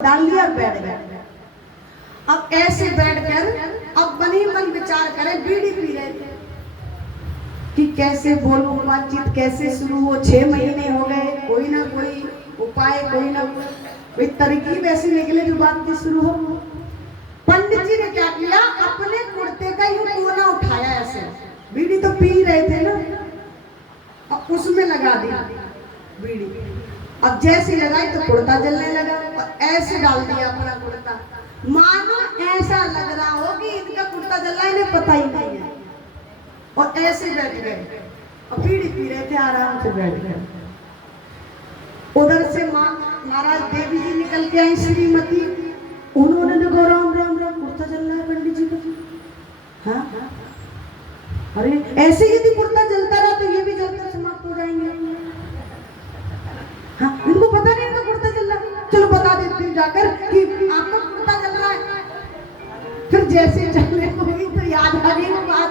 डाल लिया, बैठ गए। अब ऐसे बैठकर अब मन ही मन विचार करें, बीड़ी पी रहे थे कि कैसे बोलूं, बातचीत कैसे शुरू हो। 6 महीने हो गए, कोई ना कोई उपाय, कोई ना कोई तरकीब ऐसी निकले जो बातचीत शुरू हो। पंडित जी ने क्या किया, अपने कुर्ते का यूं कोना उठाया ऐसे, बीड़ी तो पी रहे थे ना, अब उसमें लगा दी बीड़ी। अब जैसे लगाई तो कुर्ता जलने लगा और ऐसे डाल दिया अपना कुर्ता, मानो ऐसा लग रहा हो कि इनका कुर्ता जल रहा है, इन्हें पता ही नहीं है। और ऐसे बैठ गए और बीड़ी पी रहे थे, आराम से बैठ गए। उधर से महाराज देवी जी निकल के आई, श्रीमती, उन्होंने देखो राम राम राम, कुर्ता जल रहा है पंडित जी का। हाँ, अरे ऐसे यदि कुर्ता जलता रहा तो ये भी जलकर समाप्त हो जाएंगे। हाँ, इनको पता नहीं इनका कुर्ता जल रहा है, चलो बता देती हूँ जाकर कि आपका कुर्ता जल रहा है। फिर जैसे चलने होगी तो याद आ गई वो बात।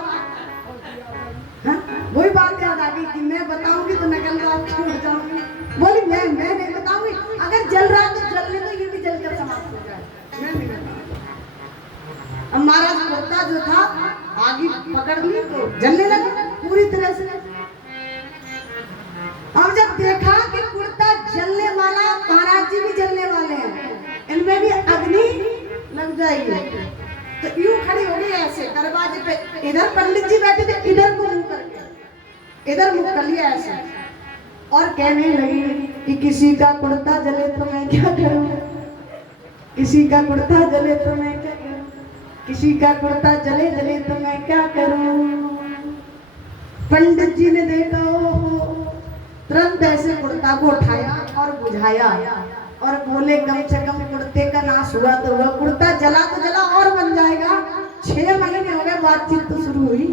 हाँ, वही बात याद आ गई कि मैं बताऊंगी तो नकल को आप छोड़ जाऊंगी। बोली मैं नहीं बताऊंगी, अगर जल रहा है तो जलने तो ये भी जलकर समाप्त हो जाए, मैं नहीं बताऊंगी। अब महाराज कुर्ता जो था आगे पकड़ ली तो जलने लगा पूरी तरह से। अब जब देखा कि कुर्ता जलने वाला, महाराज जी भी जलने वाले हैं, इनमें भी अग्नि लग जाएगी, तो यूं खड़ी हो गई ऐसे दरवाजे पे। इधर पंडित जी बैठे थे, इधर को मुंह करके, इधर मुंह कर लिया ऐसे, और कहने लगी कि किसी का कुर्ता जले तो मैं क्या करूं, किसी का कुर्ता जले तो मैं क्या करूं, किसी का कुर्ता जले जले तो मैं क्या करूं। पंडित जी ने देखा, ओहो, तुरंत ऐसे कुर्ता को उठाया और बुझाया और बोले कम से कम कुर्ते का नाश हुआ तो हुआ, कुर्ता जला तो जला और बन जाएगा। 6 महीने हो गए, बातचीत तो शुरू हुई,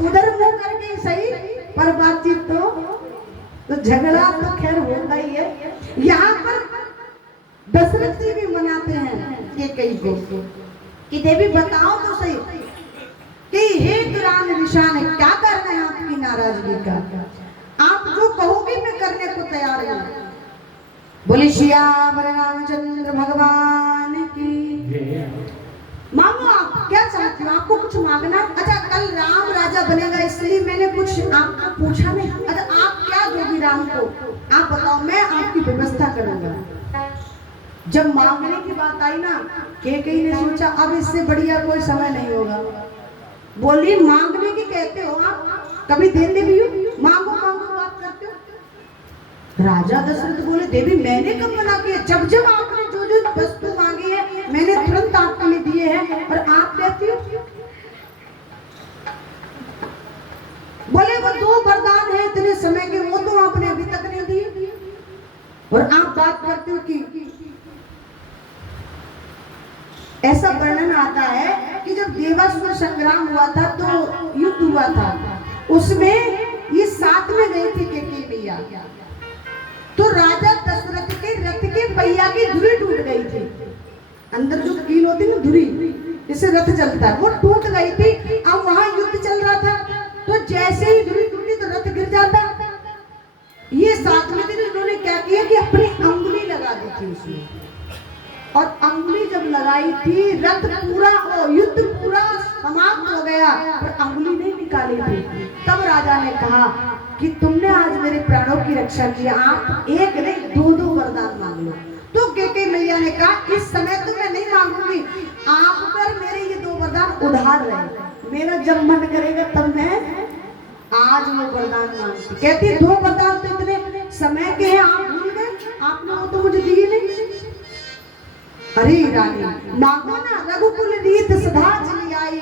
उधर मुंह करके सही, पर बातचीत तो झगड़ा तो खैर होता ही है। यहाँ पर दशरथ जी भी मनाते हैं ये कई को कि देवी बताओ तो सही कि हे दुरान निशान, क्या करना है आपकी नाराजगी का, आप जो कहोगे मैं करने को तैयार हूं। बोले श्यावर रामचंद्र भगवान की। मांगो, आप क्या चाहते हो, आपको कुछ मांगना? अच्छा, कल राम राजा बनेगा इसलिए मैंने कुछ आपको पूछा नहीं। अच्छा, आप क्या दोगी राम को, आप बताओ, मैं आपकी व्यवस्था करूंगा। जब मांगने की बात आई ना, केकई ने सोचा अब इससे बढ़िया कोई समय नहीं होगा। बोली मांगने की कहते हो आप, कभी देते भी हो, मांगो मांगो बात करते हो। राजा दशरथ बोले देवी मैंने कब मना किया, जब जब आपने जो जो वस्तु मांगी है मैंने तुरंत आपके लिए दिए हैं, और आप कहती हो। बोले वो 2 वरदान है इतने समय के, वो तो आपने अभी तक नहीं दिए, और आप बात करते हो कि ऐसा वर्णन आता है कि जब देवासुर संग्राम हुआ था तो युद्ध हुआ था, उसमें ये साथ में गए थे केकई मैया, तो राजा दशरथ के रथ के पहिया की धुरी टूट गई थी, अंदर जो कील होती ना धुरी, जिससे रथ चलता है, वो टूट गई थी। अब वहां युद्ध चल रहा था, तो जैसे ही धुरी टूटी तो रथ गिर जाता। ये साथ में थे, इन्होंने क्या किया कि अपनी अंगुली लगा दी थी उसमें, और अंगुली जब लगाई थी रथ पूरा, युद्ध पूरा समाप्त हो गया, पर अंगुली नहीं निकाली थी। तब राजा ने कहा कि तुमने आज मेरे प्राणों की रक्षा की, आप एक नहीं 2-2 वरदान मांग लो। तो केकई मैया ने कहा इस समय तो मैं नहीं मांगूंगी, आप पर मेरे ये 2 वरदान उधार रहे, मेरा जब मन करेगा तब मैं आज वो वरदान मांगती। कहती 2 वरदान तो इतने समय के हैं, आप भूल गए, आपने वो तो मुझे दिए नहीं। अरे रानी मांगो ना, रघुकुल रीत सदा चली आई।